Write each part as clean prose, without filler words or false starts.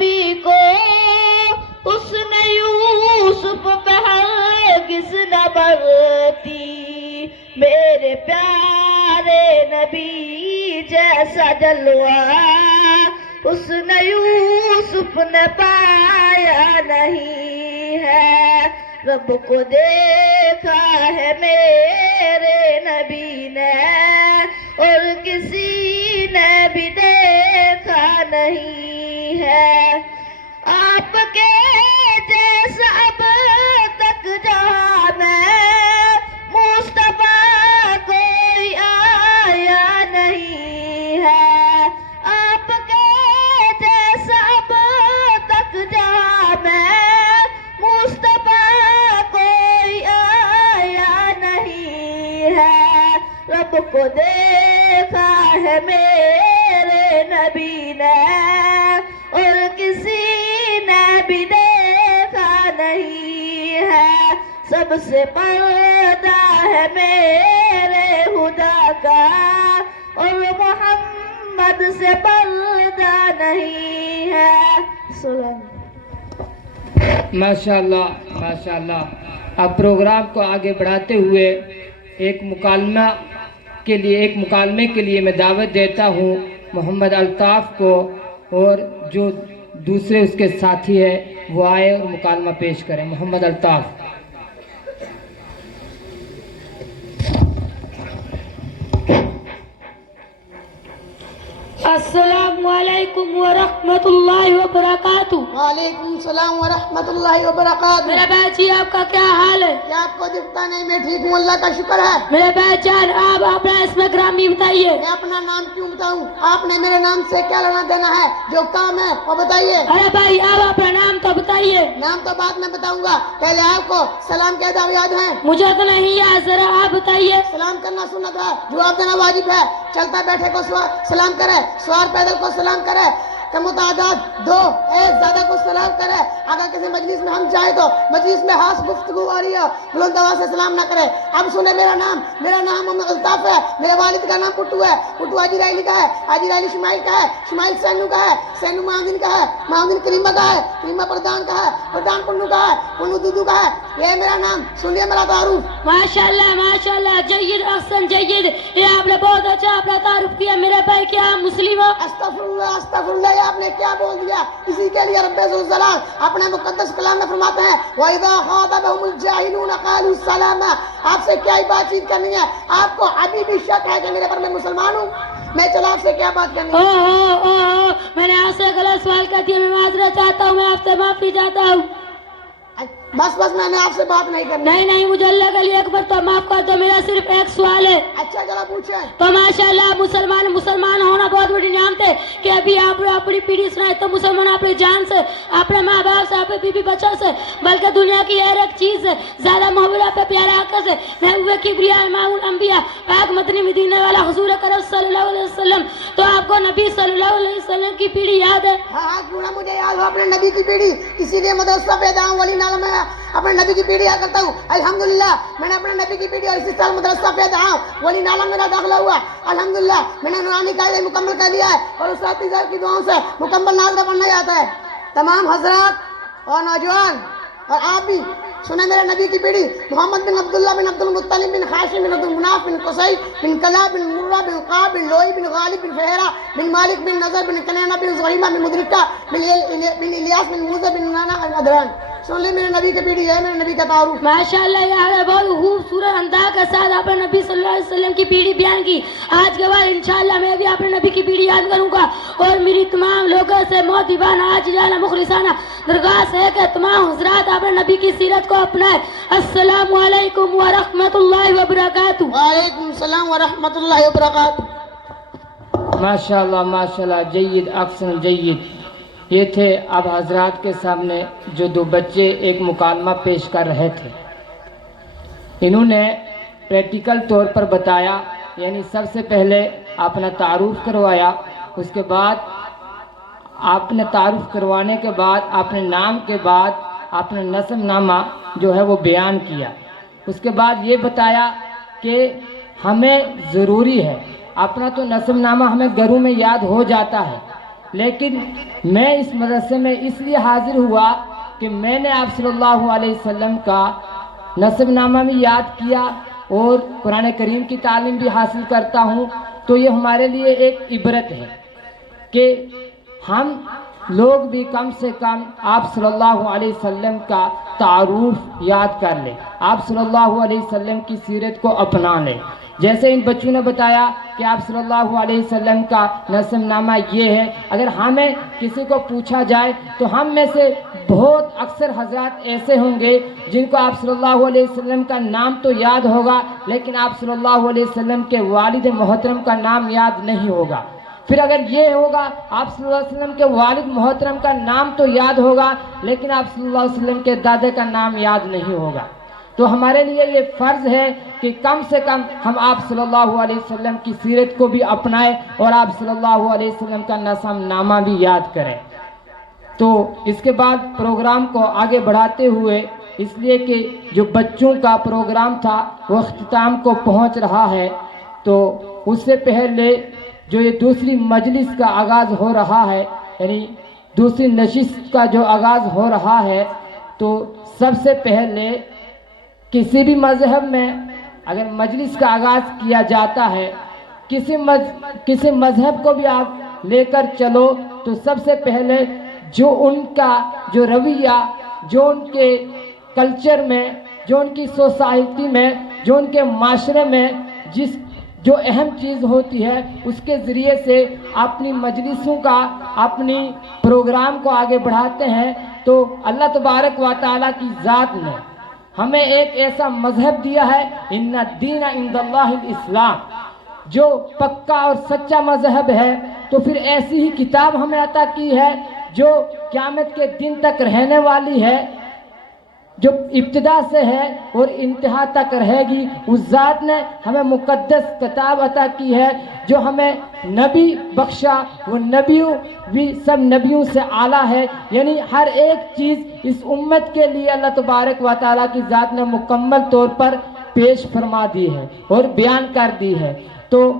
نبی کو اس نے یوسف پہ ہرگز نہ برتی، میرے پیارے نبی جیسا جلوہ اس نے یوسف نے پایا نہیں ہے، رب کو دیکھا ہے میرے نبی نے اور کسی نے بھی دیکھا نہیں ہے، آپ کے جیسا اب تک جہاں میں مصطفیٰ کوئی آیا نہیں ہے، آپ کے جیسا اب تک جہاں میں مصطفیٰ کوئی آیا نہیں ہے، رب کو دیکھا ہے میرے نبی نے اور کسی نے بھی دیکھا نہیں ہے، سب سے پردہ ہے میرے خدا کا اور محمد سے پردہ نہیں ہے۔ سلام۔ ماشاءاللہ ماشاءاللہ۔ اب پروگرام کو آگے بڑھاتے ہوئے ایک مکالمے کے لیے میں دعوت دیتا ہوں محمد الطاف کو، اور جو دوسرے اس کے ساتھی ہے وہ آئے اور مکالمہ پیش کریں۔ محمد الطاف۔ السلام علیکم ورحمۃ اللہ وبرکاتہ۔ وعلیکم السلام ورحمۃ اللہ وبرکاتہ۔ میرے بھائی جی آپ کا کیا حال ہے؟ کیا آپ کو دکھتا نہیں؟ میں ٹھیک ہوں، اللہ کا شکر ہے۔ میرے بھائی جان آپ اپنا اسم گرامی بتائیے۔ میں اپنا نام کیوں بتاؤں؟ آپ نے میرے نام سے کیا لینا دینا ہے؟ جو کام ہے وہ بتائیے۔ ارے بھائی آپ اپنا نام تو بتائیے۔ نام تو بعد میں بتاؤں گا، پہلے آپ کو سلام کے ادب یاد ہیں؟ مجھے تو نہیں یاد، ذرا آپ بتائیے۔ سلام کرنا سنت ہے، جواب دینا واجب ہے۔ چلتا بیٹھے کو سلام کرے، سوار پیدل کو سلام کرے، کم تعداد دو ایک زیادہ کو سلام کرے۔ اگر کسی مجلس میں ہم جائیں تو مجلس میں خاص گفتگو ہو رہی ہو، بلند آواز سے سلام نہ کرے۔ اب سنیں میرا نام محمد الطاف ہے۔ میرے والد کا نام پٹو ہے، پٹو حاجی رائلی کا ہے، حاجی رائلی شمائل کا ہے، شمائل سینو کا ہے، سینو محمدین کا ہے، محمدین کریمہ کا ہے، کریمہ پردان کا ہے، پردان پنو کا ہے، پنو دودو کا ہے۔ یہ ہے میرا نام، سنیے میرا تعارف۔ ماشاءاللہ ماشاءاللہ، جید احسن جید، یہ آپ نے بہت اچھا اپنا تعارف کیا۔ میرے بھائی کیا آپ مسلم ہو؟ استغفراللہ استغفراللہ، آپ نے کیا بول دیا؟ اسی کے لیے رب ذوالجلال اپنے مقدس کلام میں فرماتے ہیں وَإِذَا خَاطَبَهُمُ الْجَاهِلُونَ قَالُوا سَلَامًا۔ آپ سے کیا ہی بات چیت کرنی ہے؟ آپ کو ابھی بھی شک ہے کہ میرے پر میں مسلمان ہوں؟ میں چلا آپ سے کیا بات کرنی ہے؟ میں نے آپ سے غلط سوال کر دیا، میں معذرت چاہتا ہوں، میں آپ سے معافی چاہتا ہوں۔ بس میں نے آپ سے بات نہیں کرنی۔ نہیں مجھے اللہ کے لیے ایک بار تو معاف کر دو، میرا صرف ایک سوال ہے۔ اچھا چلا پوچھیں۔ تو ماشاءاللہ مسلمان ہونا بہت بڑی نعمت ہے کہ ابھی آپ اپنی پیڑھی سنائے تو مسلمان اپنی جان سے، اپنے ماں باپ سے، اپنے بیوی بچوں سے، بلکہ دنیا کی ہر ایک چیز سے زیادہ محبوب آپ پیارے آقا سے، محبوب کبریاء امام الانبیاء پاک مدنی مدینے والا حضور اکرم صلی اللہ علیہ وسلم۔ تو آپ کو نبی صلی اللہ علیہ وسلم کی پیڑھی یاد ہے؟ ہاں کیوں مجھے یاد ہو اپنے نبی کی پیڑھی، اسی لیے مدرسہ پیدا ہوں ولی نالہ میں اپنے نبی کی پیڑھی یاد کرتا ہوں۔ الحمدللہ میں نے اپنے نبی کی پیڑھی اور اسی سال مدرسہ پیدا ہوں ولی نالہ میرا داخلہ ہوا۔ الحمدللہ میں نے نورانی قاعدہ مکمل کر لیا ہے اور اساتذہ کی دعاؤں سے مکمل ناظرہ پڑھنا جاتا ہے۔ تمام حضرات اور نوجوان اور آپ بھی سنیں میرے نبی کی پیڑھی: محمد بن عبداللہ بن عبد المطلب بن ہاشم بن عبد المناف بن قصی بن کلاب بن مرہ بن قاب بن لوئی بن غالب بن فہرہ بن مالک بن نضر بن کنانہ بن زہیمہ بن مدرکہ بن الیاس بن موسیٰ بن نانا بن ادران۔ سن لیں میرے نبی کی پیڑھی ہے، میرے نبی کا تعارف۔ ماشاءاللہ یار بہت خوبصورت انداز کے ساتھ آپ نے نبی صلی اللہ علیہ وسلم کی پیڑھی بیان کی۔ آج کے بعد انشاءاللہ میں بھی اپنے نبی کی پیڑھی یاد کروں گا اور میری تمام لوگوں سے محتبانہ عاجزانہ مخلصانہ درخواست ہے کہ تمام حضرات اپنے نبی کی سیرت کو اپنائیں۔ السلام علیکم ورحمۃ اللہ وبرکاتہ۔ وعلیکم السلام ورحمۃ اللہ وبرکاتہ۔ ماشاءاللہ ماشاءاللہ، جید احسن جید۔ یہ تھے اب حضرات کے سامنے جو دو بچے ایک مکالمہ پیش کر رہے تھے۔ انہوں نے پریکٹیکل طور پر بتایا، یعنی سب سے پہلے آپ نے تعارف کروایا، اس کے بعد آپ نے تعارف کروانے کے بعد اپنے نام کے بعد اپنا نسب نامہ جو ہے وہ بیان کیا۔ اس کے بعد یہ بتایا کہ ہمیں ضروری ہے، اپنا تو نسب نامہ ہمیں گھروں میں یاد ہو جاتا ہے، لیکن میں اس مدرسے میں اس لیے حاضر ہوا کہ میں نے آپ صلی اللہ علیہ وسلم کا نسب نامہ بھی یاد کیا اور قرآن کریم کی تعلیم بھی حاصل کرتا ہوں. تو یہ ہمارے لیے ایک عبرت ہے کہ ہم لوگ بھی کم سے کم آپ صلی اللہ علیہ وسلم کا تعارف یاد کر لیں, آپ صلی اللہ علیہ وسلم کی سیرت کو اپنا لیں. جیسے ان بچوں نے بتایا کہ آپ صلی اللہ علیہ وسلم کا نسب نامہ یہ ہے. اگر ہمیں کسی کو پوچھا جائے تو ہم میں سے بہت اکثر حضرات ایسے ہوں گے جن کو آپ صلی اللہ علیہ وسلم کا نام تو یاد ہوگا, لیکن آپ صلی اللہ علیہ وسلم کے والد محترم کا نام یاد نہیں ہوگا. پھر اگر یہ ہوگا آپ صلی اللہ علیہ وسلم کے والد محترم کا نام تو یاد ہوگا, لیکن آپ صلی اللہ علیہ وسلم کے دادے کا نام یاد نہیں ہوگا. تو ہمارے لیے یہ فرض ہے کہ کم سے کم ہم آپ صلی اللہ علیہ وسلم کی سیرت کو بھی اپنائیں اور آپ صلی اللہ علیہ وسلم کا نسب نامہ بھی یاد کریں. تو اس کے بعد پروگرام کو آگے بڑھاتے ہوئے, اس لیے کہ جو بچوں کا پروگرام تھا وہ اختتام کو پہنچ رہا ہے, تو اس سے پہلے جو یہ دوسری مجلس کا آغاز ہو رہا ہے, یعنی دوسری نشست کا جو آغاز ہو رہا ہے, تو سب سے پہلے کسی بھی مذہب میں اگر مجلس کا آغاز کیا جاتا ہے, کسی مذہب کو بھی آپ لے کر چلو, تو سب سے پہلے جو ان کا جو رویہ, جو ان کے کلچر میں, جو ان کی سوسائٹی میں, جو ان کے معاشرے میں جو اہم چیز ہوتی ہے, اس کے ذریعے سے اپنی مجلسوں کا, اپنی پروگرام کو آگے بڑھاتے ہیں. تو اللہ تبارک و تعالیٰ کی ذات نے ہمیں ایک ایسا مذہب دیا ہے, ان الدین عند اللہ الاسلام, جو پکا اور سچا مذہب ہے. تو پھر ایسی ہی کتاب ہمیں عطا کی ہے جو قیامت کے دن تک رہنے والی ہے, جو ابتدا سے ہے اور انتہا تک رہے گی. اس ذات نے ہمیں مقدس کتاب عطا کی ہے جو ہمیں نبی بخشا, وہ نبیوں بھی سب نبیوں سے اعلیٰ ہے. یعنی ہر ایک چیز اس امت کے لیے اللہ تبارک و تعالیٰ کی ذات نے مکمل طور پر پیش فرما دی ہے اور بیان کر دی ہے. تو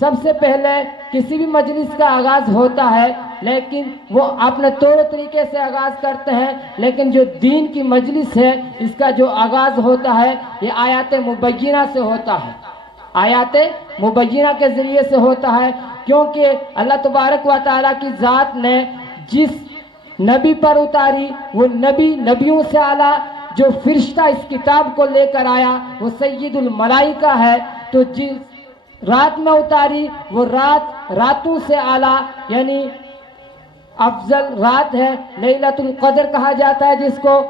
سب سے پہلے کسی بھی مجلس کا آغاز ہوتا ہے, لیکن وہ اپنے طور طریقے سے آغاز کرتے ہیں, لیکن جو دین کی مجلس ہے اس کا جو آغاز ہوتا ہے یہ آیات مبینہ سے ہوتا ہے, آیات مبینہ کے ذریعے سے ہوتا ہے. کیونکہ اللہ تبارک و تعالیٰ کی ذات نے جس نبی پر اتاری وہ نبی نبیوں سے اعلیٰ, جو فرشتہ اس کتاب کو لے کر آیا وہ سید الملائکہ ہے. تو جس رات میں اتاری وہ رات راتوں سے اعلیٰ, یعنی افضل رات ہے, لیلۃ القدر کہا جاتا ہے جس کو,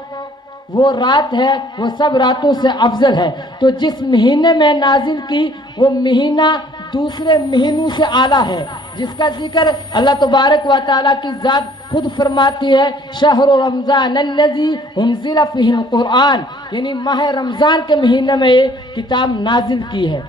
وہ رات ہے وہ سب راتوں سے افضل ہے. تو جس مہینے میں نازل کی وہ مہینہ دوسرے مہینوں سے اعلیٰ ہے, جس کا ذکر اللہ تبارک و تعالیٰ کی ذات خود فرماتی ہے, شہر رمضان الذی انزل فیہ القرآن, یعنی ماہ رمضان کے مہینے میں یہ کتاب نازل کی ہے.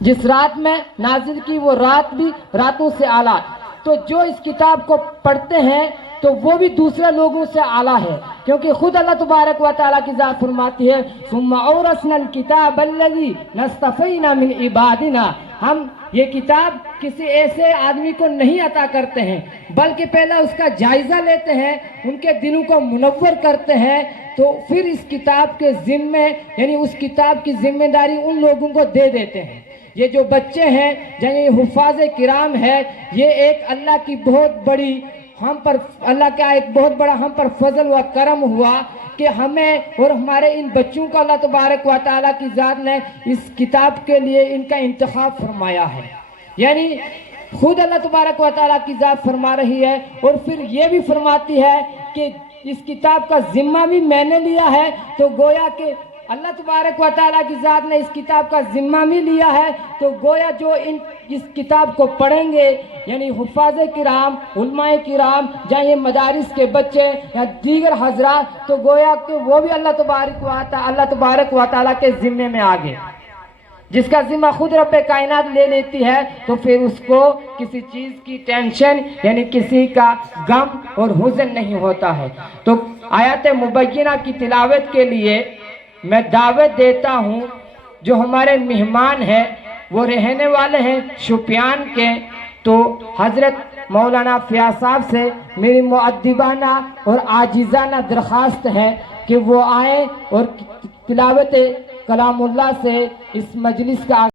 جس رات میں نازل کی وہ رات بھی راتوں سے اعلیٰ. تو جو اس کتاب کو پڑھتے ہیں تو وہ بھی دوسرے لوگوں سے اعلیٰ ہے, کیونکہ خود اللہ تبارک و تعالیٰ کی ذات فرماتی ہے ثم اورثنا الکتاب الذی نصطفینا من عبادنا, ہم یہ کتاب کسی ایسے آدمی کو نہیں عطا کرتے ہیں بلکہ پہلا اس کا جائزہ لیتے ہیں, ان کے دلوں کو منور کرتے ہیں, تو پھر اس کتاب کے ذمے, یعنی اس کتاب کی ذمہ داری ان لوگوں کو دے دیتے ہیں. یہ جو بچے ہیں, یعنی حفاظ کرام ہے, یہ ایک اللہ کی بہت بڑی ہم پر, اللہ کا ایک بہت بڑا ہم پر فضل و کرم ہوا کہ ہمیں اور ہمارے ان بچوں کو اللہ تبارک و تعالیٰ کی ذات نے اس کتاب کے لیے ان کا انتخاب فرمایا ہے. یعنی خود اللہ تبارک و تعالیٰ کی ذات فرما رہی ہے, اور پھر یہ بھی فرماتی ہے کہ اس کتاب کا ذمہ بھی میں نے لیا ہے. تو گویا کہ اللہ تبارک و تعالیٰ کی ذات نے اس کتاب کا ذمہ بھی لیا ہے. تو گویا جو اس کتاب کو پڑھیں گے, یعنی حفاظ کرام, علماء کرام, یا یہ مدارس کے بچے یا دیگر حضرات, تو گویا کہ وہ بھی اللہ تبارک و تعالیٰ کے ذمے میں آگے, جس کا ذمہ خود رب کائنات لے لیتی ہے. تو پھر اس کو کسی چیز کی ٹینشن, یعنی کسی کا غم اور حزن نہیں ہوتا ہے. تو آیات مبینہ کی تلاوت کے لیے میں دعوت دیتا ہوں جو ہمارے مہمان ہیں, وہ رہنے والے ہیں شوپیان کے, تو حضرت مولانا فیاض صاحب سے میری مؤدبانہ اور عاجزانہ درخواست ہے کہ وہ آئیں اور تلاوت کلام اللہ سے اس مجلس کا